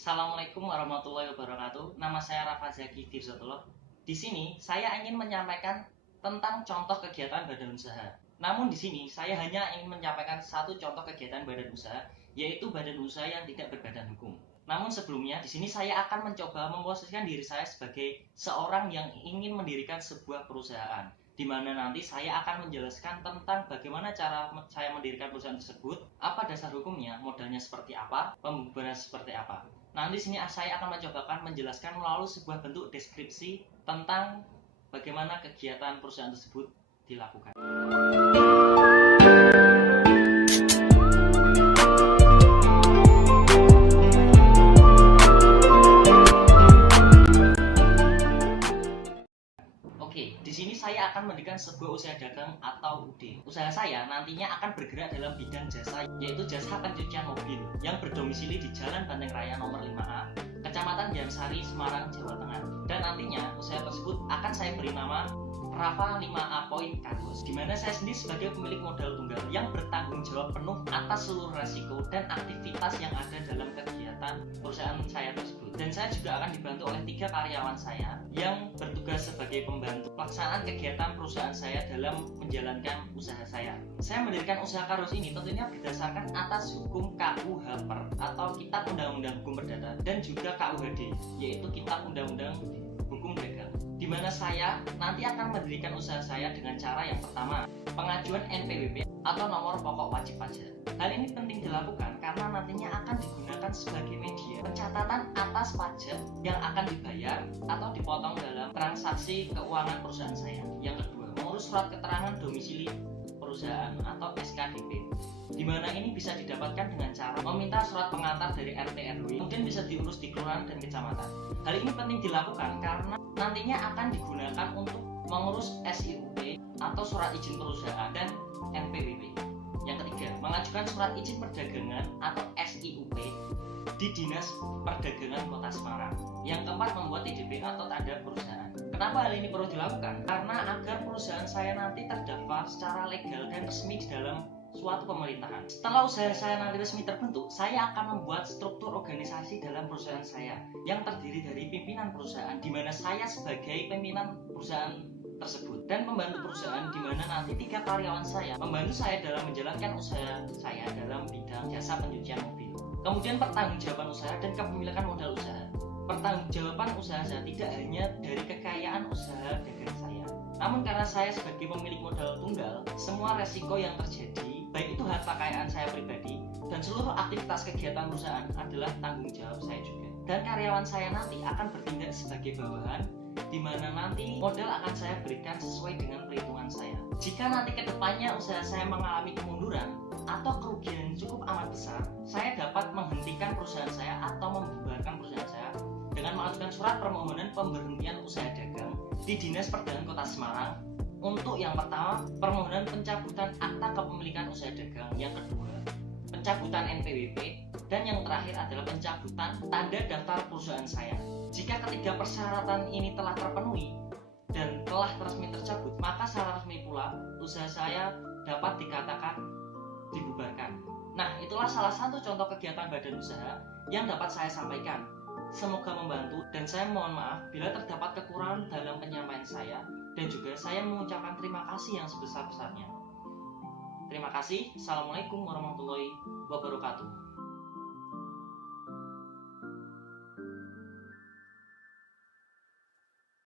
Assalamualaikum warahmatullahi wabarakatuh. Nama saya Rafa Zaki Firzatullah. Di sini saya ingin menyampaikan tentang contoh kegiatan badan usaha. Namun di sini saya hanya ingin menyampaikan satu contoh kegiatan badan usaha, yaitu badan usaha yang tidak berbadan hukum. Namun sebelumnya di sini saya akan mencoba memposisikan diri saya sebagai seorang yang ingin mendirikan sebuah perusahaan, di mana nanti saya akan menjelaskan tentang bagaimana cara saya mendirikan perusahaan tersebut, apa dasar hukumnya, modalnya seperti apa, pembubaran seperti apa. Nanti sini saya akan mencobakan menjelaskan melalui sebuah bentuk deskripsi tentang bagaimana kegiatan perusahaan tersebut dilakukan. Oke, di sini saya akan mendirikan sebuah usaha dagang atau UD. Usaha saya nantinya akan bergerak dalam bidang jasa, yaitu jasa pencucian mobil yang berdomisili di Jalan Banteng Raya nomor 5A, Kecamatan Jansari, Semarang, Jawa Tengah. Dan nantinya usaha tersebut akan saya beri nama Rafa 5A Point Kardus, di mana saya sendiri sebagai pemilik modal tunggal yang bertanggung jawab penuh atas seluruh resiko dan aktivitas yang ada dalam kegiatan perusahaan saya tersebut. Dan saya juga akan dibantu oleh 3 karyawan saya yang bertugas sebagai pembantu pelaksanaan kegiatan perusahaan saya dalam menjalankan usaha saya. Saya mendirikan usaha kardus ini tentunya berdasarkan atas hukum KUH PER atau Kitab Undang-Undang Hukum Perdata, dan juga KUHD, yaitu Kitab Undang-Undang Hukum Dagang, di mana saya nanti akan mendirikan usaha saya dengan cara yang pertama, pengajuan NPWP atau nomor pokok wajib pajak. Hal ini penting dilakukan karena nantinya akan digunakan sebagai media pencatatan atas pajak yang akan dibayar atau dipotong dalam transaksi keuangan perusahaan saya. Yang kedua, mengurus surat keterangan domisili perusahaan atau SKDP, di mana ini bisa didapatkan dengan cara meminta surat pengantar dari RT RW, kemudian bisa diurus di kelurahan dan kecamatan. Hal ini penting dilakukan karena nantinya akan digunakan untuk mengurus SIUP atau surat izin perusahaan dan NPWP. Yang ketiga, mengajukan surat izin perdagangan atau SIUP di Dinas Perdagangan Kota Semarang. Yang keempat, membuat TDP atau tanda perusahaan. Kenapa hal ini perlu dilakukan? Karena agar perusahaan saya nanti terdaftar secara legal dan resmi di dalam suatu pemerintahan. Setelah usaha saya nanti resmi terbentuk, saya akan membuat struktur organisasi dalam perusahaan saya yang terdiri dari pimpinan perusahaan, di mana saya sebagai pimpinan perusahaan tersebut, dan pembantu perusahaan, di mana nanti 3 karyawan saya membantu saya dalam menjalankan usaha saya dalam bidang jasa pencucian mobil. Kemudian pertanggungjawaban usaha dan kepemilikan modal usaha. Pertanggungjawaban usaha saya tidak hanya dari kekayaan usaha dagang saya, namun karena saya sebagai pemilik modal tunggal, semua resiko yang terjadi, baik itu harta kekayaan saya pribadi dan seluruh aktivitas kegiatan perusahaan adalah tanggung jawab saya juga. Dan karyawan saya nanti akan bertindak sebagai bawahan, di mana nanti modal akan saya berikan sesuai dengan perhitungan saya. Jika nanti kedepannya usaha saya mengalami kemunduran atau kerugian cukup amat besar, saya dapat menghentikan perusahaan saya atau membubarkan perusahaan saya dengan mengajukan surat permohonan pemberhentian usaha dagang di Dinas Perdagangan Kota Semarang. Untuk yang pertama, permohonan pencabutan akta kepemilikan usaha dagang. Yang kedua, pencabutan NPWP, dan yang terakhir adalah pencabutan tanda daftar perusahaan saya. Jika ketiga persyaratan ini telah terpenuhi dan telah resmi tercabut, maka secara resmi pula usaha saya dapat dikatakan dibubarkan. Nah, itulah salah satu contoh kegiatan badan usaha yang dapat saya sampaikan. Semoga membantu, dan saya mohon maaf bila terdapat kekurangan dalam penyampaian saya, dan juga saya mengucapkan terima kasih yang sebesar-besarnya. Terima kasih. Assalamualaikum warahmatullahi wabarakatuh.